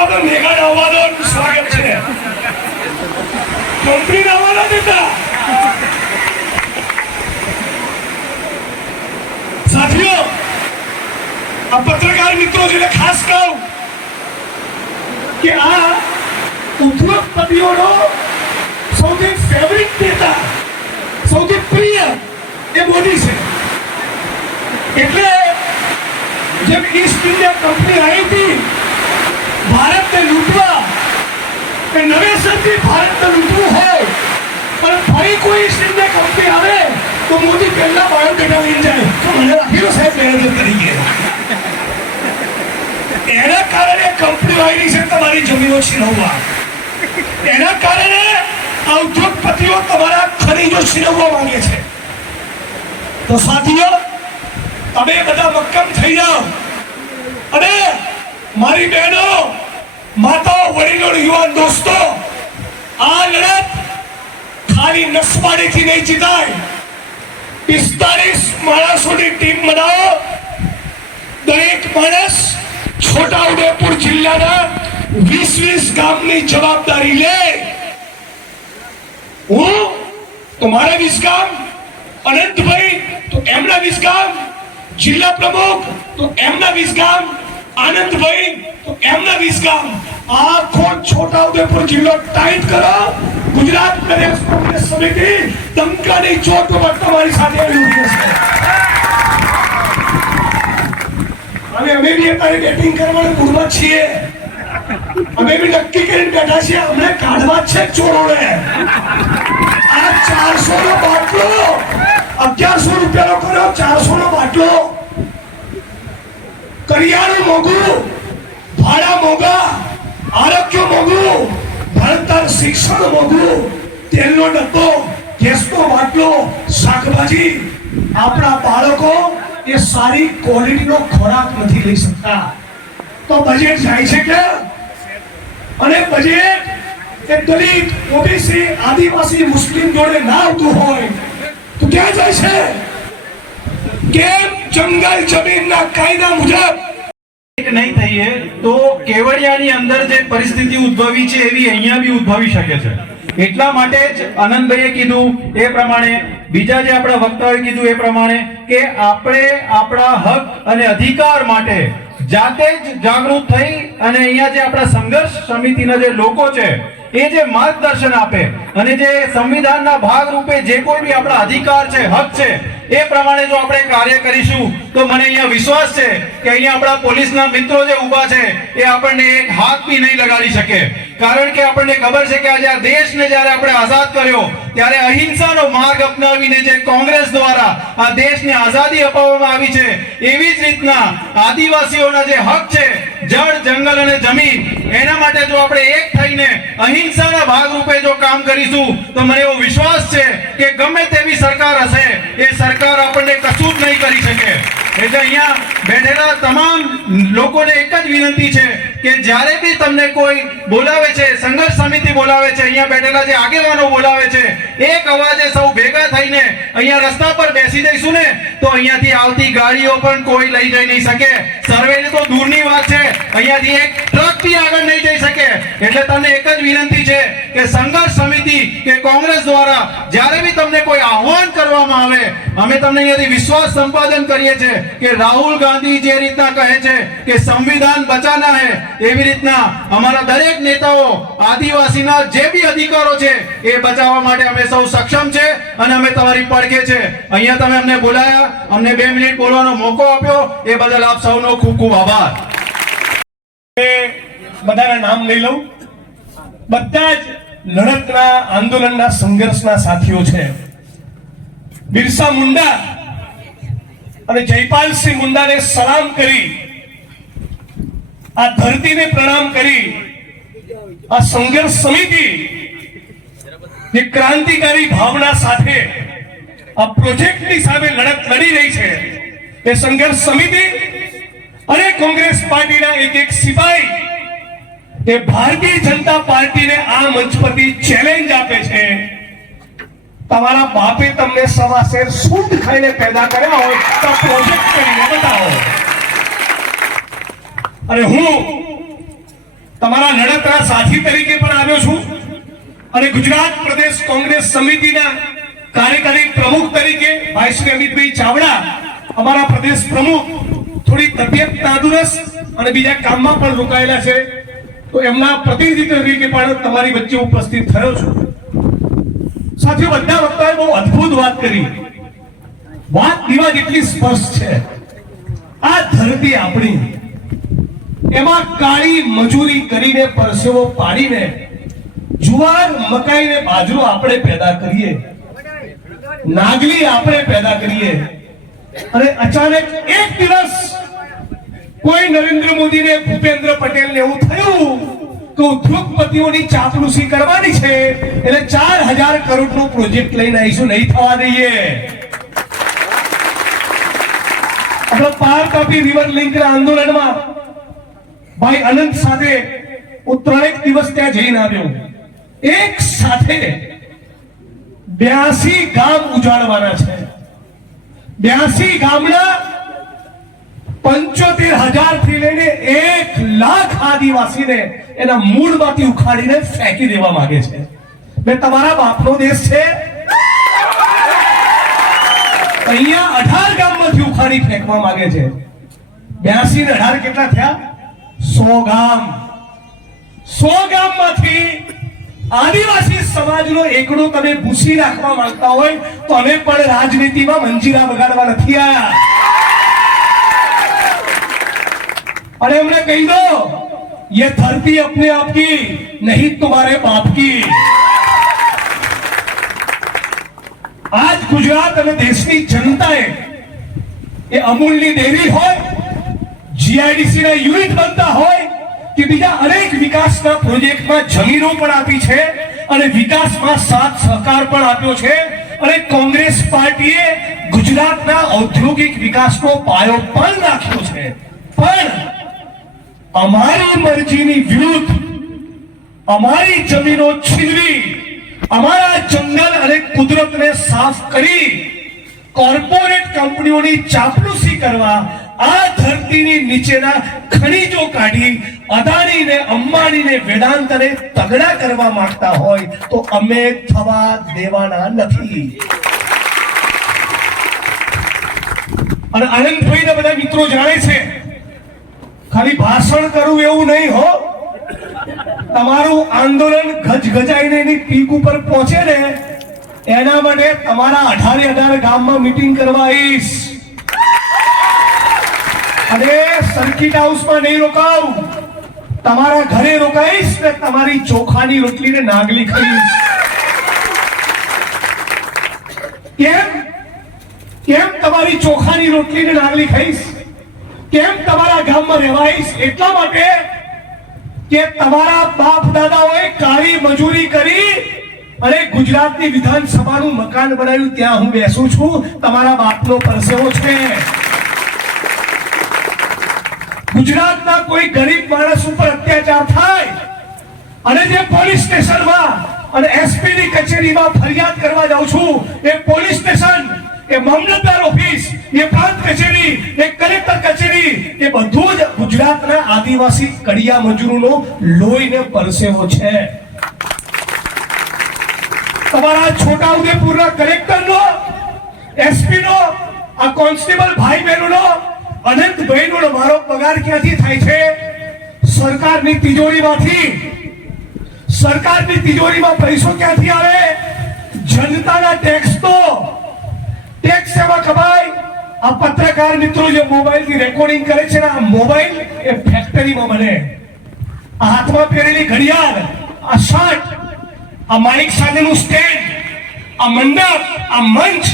આવવા દો, મેઘાને આવવા દો, સ્વાગત છે. કંપનીને આવવા ના દેતા. સાથીઓ, આ પત્રકાર મિત્રો જેને ખાસ કહું કે આ ઉદ્યોગપતિઓનો સૌથી ફેવરિટ નેતા, સૌથી પ્રિય એ મોદી છે. એટલે જેમ ઈસ્ટ ઇન્ડિયા કંપની આવી હતી ભારતને લૂંટવા, એ નવેસરથી ભારતને લૂંટવું હોય અને ફરી કોઈ ઈસ્ટ ઇન્ડિયા કંપની આવે તો મોદી પહેલા બાયોડેટા લઈને જાય તો મને રાખીલો સાહેબ મેનેજર તરીકે. એના કારણે કંપનીઓ આવી છે તમારી જમીનો છીનવવા. એના કારણે આ ઉદ્યોગપતિઓ તમારા ખનીજો છીનવવા માંગે છે. તો સાથીઓ, તમે બધા મક્કમ થઈ જાઓ અને મારી બહેનો, માતાઓ, વડીલો, યુવાન દોસ્તો, આ લડત ખાલી નસવાડીથી નહીં જીતાય. 45 માણસોની ટીમ બનાવો. દરેક માણસ છોટાઉદેપુર જિલ્લાના 20 ગામની જવાબદારી લે. હું તો મારા 20 ગામ, અનંતભાઈ તો એમના 20 ગામ, જિલ્લા પ્રમુખ તો એમના 20 ગામ, આનંદભાઈ તો એમના 20 ગામ. આખો છોટાઉદેપુર જિલ્લો ટાઈટ કરો. ગુજરાત પ્રદેશ કોંગ્રેસ સમિતિ દમકાની ચોટ પર તમારી સાથે આવી છે. અમે બી અત્યારે બેટિંગ કરવાના મૂડમાં છીએ. અમે બી નક્કી કરીને બેઠા છીએ, અમને કાઢવા છે ચોરોને. આ 400 નો બાટલો 1100 રૂપિયાનો કર્યો. 400 નો બાટલો. કરિયાણું મોંઘું, ભાડા મોંઘા, આરોગ્ય મોંઘું, ભણતર શિક્ષણ મોંઘું, તેલનો ડબ્બો, ગેસનો બાટલો, શાકભાજી. આપણા બાળકો એ સારી ક્વોલિટીનો ખોરાક નથી લઈ શકતા. તો બજેટ જાય છે કે? અને બજેટ એ દલિત, ઓબીસી, આદિવાસી, મુસ્લિમ જોડે ના આવતું હોય તો ક્યાં જાય છે? કેમ જંગલ જમીનના કાયદા મુજબ નહીં થઈએ તો કેવડિયાની અંદર જે પરિસ્થિતિ ઉદ્ભવી છે એવી અહીંયા બી ઉદ્ભવી શકે છે. એટલા માટે જ આનંદભાઈએ કીધું એ પ્રમાણે, બીજા જે આપણા વક્તાઓએ કીધું એ પ્રમાણે કે આપણે આપણા હક અને અધિકાર માટે જાતે જ જાગૃત થઈ અને અહીંયા જે આપણા સંઘર્ષ સમિતિના જે લોકો છે એ જે માર્ગદર્શન આપે અને જે સંવિધાનના ભાગ રૂપે જે કોઈ બી આપણા અધિકાર છે, હક છે, એ પ્રમાણે જો આપણે કાર્ય કરીશું તો મને અહીંયા વિશ્વાસ છે કે અહીંયા આપણા પોલીસના મિત્રો જે ઊભા છે એ આપણને એક હાથ બી નહીં લગાડી શકે. કારણ કે આપણને ખબર છે કે આજે આ દેશને જ્યારે આપણે આઝાદ કર્યો ત્યારે અહિંસાનો માર્ગ અપનાવીને જે કોંગ્રેસ દ્વારા આ દેશને આઝાદી અપાવવામાં આવી છે, એવી જ રીતના આદિવાસીઓના જે હક છે, જળ, જંગલ અને જમીન, એના માટે જો આપણે એક થઈને અહિંસાના ભાગરૂપે જો કામ કરીશું તો મને એવો વિશ્વાસ છે કે ગમે તેવી સરકાર હશે એ સરકાર આપણને કશું જ નહીં કરી શકે. એટલે અહીંયા બેઠેલા તમામ લોકોને એક જ વિનંતી છે કે જ્યારે બી તમને કોઈ બોલાવે છે, સંઘર્ષ સમિતિ બોલાવે છે, અહીંયા બેઠેલા જે આગેવાનો બોલાવે છે, એક અવાજે સૌ ભેગા થઈને અહીંયા રસ્તા પર બેસી જઈશું ને તો અહીંયાથી આવતી ગાડીઓ પણ કોઈ લઈ જઈ નહીં શકે. સર્વેની તો દૂરની વાત છે, અહીંયાથી એક ટ્રક બી આગળ નહીં જઈ શકે. એટલે તમને એક જ વિનંતી છે કે સંઘર્ષ સમિતિ કે કોંગ્રેસ દ્વારા જ્યારે બી તમને કોઈ આહ્વાન કરવામાં આવે, અમે તમને અહીંયાથી વિશ્વાસ સંપાદન કરીએ છીએ કે રાહુલ ગાંધી જે રીતના કહે છે કે સંવિધાન બચાના હે, એવી રીતના અમારા દરેક નેતાઓ આદિવાસીના જે બી અધિકારો છે એ બચાવવા માટે અમે સૌ સક્ષમ છે અને અમે તમારી પડખે છે. અહીંયા તમે અમને બોલાયા, અમને 2 મિનિટ બોલવાનો મોકો આપ્યો, એ બદલ આપ સૌનો ખૂબ ખૂબ આભાર. બધાના નામ લઈ લઉં. બધા જ લડતના, આંદોલનના, સંઘર્ષના સાથીઓ છે. બિરસા મુંડા અને જયપાલસિંહ મુંડાને સલામ કરી, આ ધરતીને પ્રણામ કરી, આ સંઘર્ષ સમિતિ જે ક્રાંતિકારી ભાવના સાથે આ પ્રોજેક્ટની સામે લડત લડી રહી છે, એ સંઘર્ષ સમિતિ અને કોંગ્રેસ પાર્ટીના એક સિપાહી એ ભારતીય જનતા પાર્ટીને આ મંચ પરથી ચેલેન્જ આપે છે, તમારા બાપે તમને સવાશેર શુદ્ધ ખાઈને પેદા કર્યા હોય તો પ્રોજેક્ટ કરીને બતાવો. અને હું તમારા લડતના સાથી તરીકે પણ આવ્યો છું અને ગુજરાત પ્રદેશ કોંગ્રેસ સમિતિના કાર્યકારી પ્રમુખ તરીકે ભાઈ શ્રી અમિતભાઈ ચાવડા અમારા પ્રદેશ પ્રમુખ થોડી તબિયત નાદુરસ્ત અને બીજા કામમાં પણ રોકાયેલા છે, તો એમના પ્રતિનિધિ તરીકે પણ તમારી વચ્ચે ઉપસ્થિત થયો છું. સાથીઓ, બધા વક્તાએ બહુ અદ્ભુત વાત કરી. વાત દીવા જેટલી સ્પષ્ટ છે. આ ધરતી આપણી, એમાં કાળી મજૂરી કરીને પરસેવો પાડીને જુવાર મકાઈ ને બાજરો આપણે પેદા કરીએ, નાગલી આપણે પેદા કરીએ, અને અચાનક એક દિવસ કોઈ નરેન્દ્ર મોદી ને ભૂપેન્દ્ર પટેલ ને એવું થયું કે ઉદ્યોગપતિઓની ચાપલૂસી કરવાની છે એટલે 4000 કરોડ નો પ્રોજેક્ટ લઈને આવીશું, નહીં થવા દઈએ. આપણે પાર તાપી રિવર લિંક ના આંદોલનમાં ભાઈ અનંત સાથે હું 3 દિવસ ત્યાં જઈને આવ્યો. એક સાથે 82 ગામ ઉજાડવાના છે. 82 ગામના 75,000 થી લઈને 1 લાખ આદિવાસીને એના મૂળમાંથી ઉખાડીને ફેંકી દેવા માંગે છે. મેં તમારા બાપનો દેશ છે, અહીંયા 18 ગામમાંથી ઉખાડી ફેંકવા માંગે છે. 82 ને 18 કેટલા થયા? 100 ગામ. 100 ગામમાંથી આદિવાસી સમાજનો એકડો તમે ભૂસી રાખવા માંગતા હોય તો અમે પણ રાજનીતિમાં મંજીરા વગાડવા નથી આવ્યા. અને એમને કહી દો, ये धरती अपने आप की नहीं तुम्हारे बाप की. आज गुजरात અને દેશની જનતાએ એ અમૂલની ડેરી હોય, જીઆઈડીસી ના યુનિટ બનતા હોય કે બીજા અનેક વિકાસના પ્રોજેક્ટમાં જમીનો પણ આપી છે અને વિકાસમાં સાથ સહકાર પણ આપ્યો છે. અને કોંગ્રેસ પાર્ટીએ ગુજરાતના ઔદ્યોગિક વિકાસનો પાયો પણ નાખ્યો છે. પણ અમારી મરજીની વિરુદ્ધ અમારી જમીનો છીનવી, અમારા જંગલ અને કુદરતને સાફ કરી કોર્પોરેટ કંપનીઓની ચાપલૂસી કરવા, આ ધરતીની નીચેના ખનીજો કાઢી અદાણીને, અંબાણીને, વેદાંતને તગડા કરવા માંગતા હોય તો અમે થવા દેવાના નથી. અને આનંદભાઈ બધા મિત્રો જાણે છે, ખાલી ભાષણ કરવું એવું નહીં હો. તમારું આંદોલન ગજગજાઈને એની પીક ઉપર પહોંચે ને એના માટે તમારા 18 ગામમાં મીટિંગ કરવા આવીશ. અને સર્કિટ હાઉસમાં નહીં રોકાવું, તમારા ઘરે રોકાઈશ ને તમારી ચોખાની રોટલી ને નાગલી ખાઈશ. કેમ તમારી ચોખાની રોટલી ને નાગલી ખાઈશ? કેમ તમારા ગામમાં રહેવાઈશ? એટલા માટે કે તમારા બાપ દાદાઓએ કાળી મજૂરી કરી અને ગુજરાતની વિધાનસભાનું મકાન બનાવ્યું, ત્યાં હું બેસું છું. તમારા બાપનો પરસેવો છે. ગુજરાતના કોઈ ગરીબ માણસ ઉપર અત્યાચાર થાય અને જે પોલીસ સ્ટેશનમાં અને એસપી ની કચેરીમાં ફરિયાદ કરવા જાઉં છું, એ પોલીસ સ્ટેશન, એ મામલતદાર ઓફિસ, એ પ્રાંત કચેરી, એ કલેક્ટર કચેરી, એ બધું જ ગુજરાતના આદિવાસી કડિયા મજૂરોનો લોહીને પરસેવો છે. તમારા છોટાઉદેપુરના કલેક્ટરનો, એસપી નો, આ કોન્સ્ટેબલ ભાઈ બહેનોનો, અનંતભાઈનો મારો પગાર ક્યાંથી થાય છે? સરકારની તિજોરીમાંથી. સરકારની તિજોરીમાં પૈસો ક્યાંથી આવે? જનતાના ટેક્સનો. ટેક્સ એમાં કમાય. આ પત્રકાર મિત્રો જે મોબાઈલથી રેકોર્ડિંગ કરે છે ને, આ મોબાઈલ એ ફેક્ટરીમાં બને. આ હાથમાં પહેરેલી ઘડિયાળ, આ શર્ટ, આ માઇક સાથેનું સ્ટેન્ડ, આ મંડપ, આ મંચ,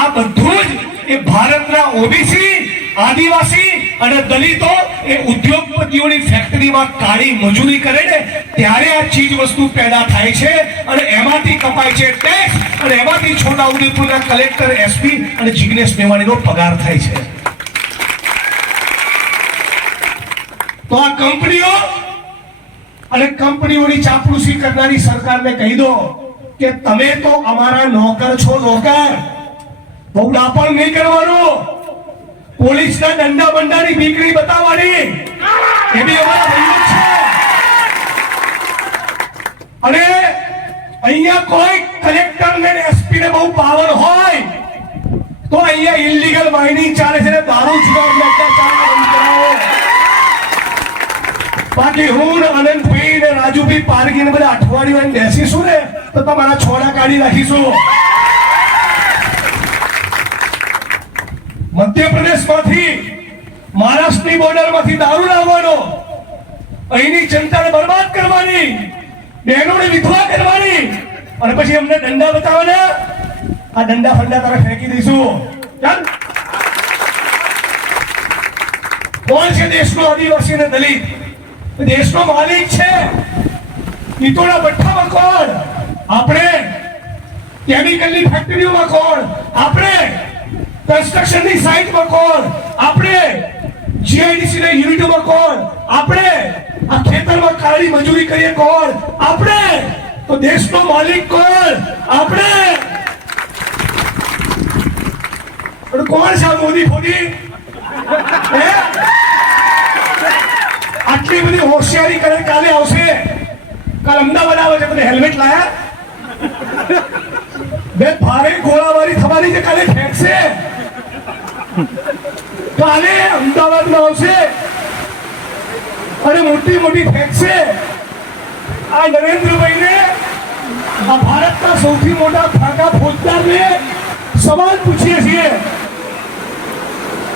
આ બધું જ એ ભારતના ઓબીસી, આદિવાસી અને દલિતો એ ઉદ્યોગપતિઓની ફેક્ટરીમાં કાળી મજૂરી કરે ને ત્યારે આ ચીજ વસ્તુ પેદા થાય છે. અને એમાંથી કપાય છે ટેક્સ, અને એમાંથી છોટાઉદેપુરના કલેક્ટર, એસપી અને જિગ્નેશ મેવાણીનો પગાર થાય છે. તો આ કંપનીઓ અને કંપનીઓની ચાપલૂસી કરનારી સરકારને કહી દો કે તમે તો અમારા નોકર છો, નોકર. બહુ ડાપણ નહીં કરવાનું. પોલીસના દંડા બંડાની બીકડી બતાવવાની, એ બી અમારા ભાઈઓ છે. અને અહીંયા કોઈ કલેક્ટર ને એસપી ને બહુ પાવર હોય તો અહીંયા ઇલીગલ માઇનિંગ ચાલે છે ને દારૂ જુગાર અત્યાચાર બંધ કરાવો. બાકી હું ને અનંતભાઈ ને રાજુભાઈ પારગી ને બધા અઠવાડિયું બેસીશું ને તો તમારા છોડા કાઢી નાખીશું. મધ્યપ્રદેશમાંથી મહારાષ્ટ્રની બોર્ડરમાંથી દારૂ લાવવાનો, અહીંની જનતાને બરબાદ કરવાની, બહેનોને વિધવા કરવાની અને પછી અમને દંડા બતાવવાના. આ દંડા ફંડા તારે ફેંકી દઈશું. ચાલ. કોણ છે દેશનો આદિવાસી અને દલિત? દેશનો માલિક છે. ઈંટોના ભઠ્ઠામાં કોણ? આપણે. કેમિકલની ફેક્ટરીઓમાં કોણ? આપણે. કન્સ્ટ્રક્શનની સાઇટમાં કોણ? આપણે. જીઆઈડીસી ના યુનિટોમાં કોણ? આપણે. આ ખેતરમાં કાળી મજૂરી કરીએ કોણ? આપણે. તો દેશનો માલિક કોણ? આપણે. કોણ છે આ મોદી ફોડી? આટલી બધી હોશિયારી કરે. કાલે આવશે, કાલ અમદાવાદ આવે છે. તમે હેલ્મેટ લાયા? બે ભારે ગોળાબારી થવાની છે. કાલે ફેંકશે. કાલે અમદાવાદમાં આવશે અને મોટી મોટી ફેંકશે. આ નરેન્દ્રભાઈને, આ ભારતના સૌથી મોટા ફાંકા ફોજદારને સવાલ પૂછીએ છીએ.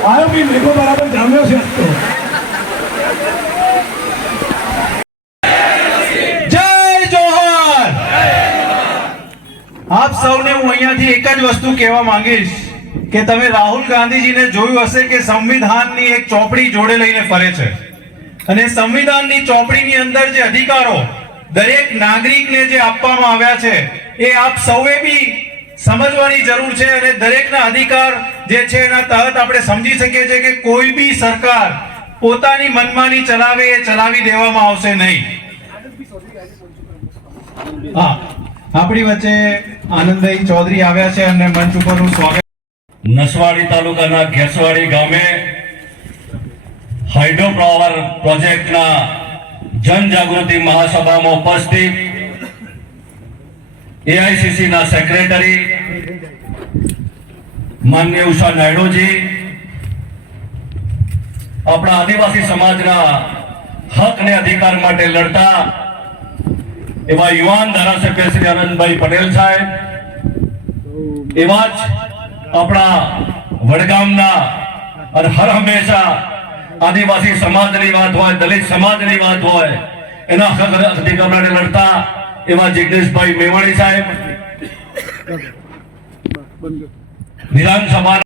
આયો બી મેઘો બરાબર જામ્યો છે. જય જોહર. આપ સૌને હું અહીંયાથી એક જ વસ્તુ કહેવા માંગીશ કે તમે રાહુલ ગાંધીજીને જોયું હશે કે સંવિધાનની એક ચોપડી જોડે લઈને ફરે છે અને સંવિધાનની ચોપડીની અંદર જે અધિકારો દરેક નાગરિકને જે આપવામાં આવ્યા છે એ આપ સૌએ બી સમજવાની જરૂર છે અને દરેકના અધિકાર જે છે એના તહત આપણે સમજી શકીએ છીએ કે કોઈ બી સરકાર પોતાની મનમાની ચલાવે એ ચલાવી દેવામાં આવશે નહીં. હા, આપણી વચ્ચે આનંદભાઈ ચૌધરી આવ્યા છે અને મંચ ઉપરનું સ્વાગત. નસવાડી તાલુકાના ઘેસવાડી ગામે હાઇડ્રો પાવર પ્રોજેક્ટના જનજાગૃતિ મહાસભામાં ઉપસ્થિત એઆઈસીસી ના સેક્રેટરી માનનીય ઉષા નાયડુજી, આપણા આદિવાસી સમાજના હક અને અધિકાર માટે લડતા એવા યુવાન ધારાસભ્ય શ્રી આનંદભાઈ પટેલ સાહેબ, એવા જ આપણા વડગામના અને હર હંમેશા આદિવાસી સમાજની વાત હોય, દલિત સમાજની વાત હોય, એના હક અધિકાર માટે લડતા એવા જિગ્નેશભાઈ મેવાણી સાહેબ, વિધાનસભા